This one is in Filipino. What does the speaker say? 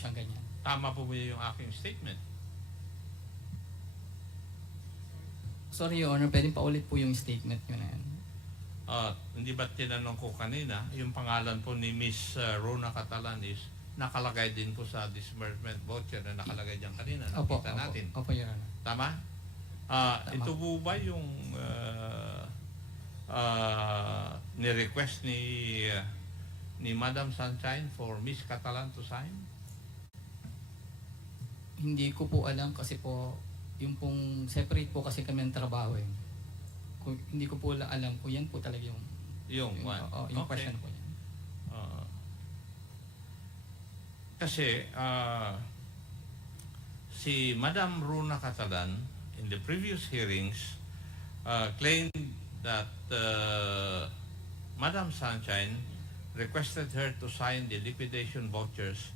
siyang ganyan. Tama po ba yung aking statement? Sorry, Your Honor, pwedeng paulit po yung statement nyo na yan. Hindi ba tinanong ko kanina, yung pangalan po ni Miss Rona Catalan is nakalagay din po sa disbursement voucher na nakalagay dyan kanina. Opo, Nakita natin. opo, Your Honor. Tama? Tama. Ito po ba yung ni-request ni Madam Sunshine for Miss Catalan to sign? Hindi ko po alam kasi po, yung pong separate po kasi kami ng trabaho eh. Hindi ko po alam kung yan po talaga yung Yung one. yung Okay. question po yan. Kasi si Madam Runa Catalan in the previous hearings claimed that Madam Sunshine requested her to sign the liquidation vouchers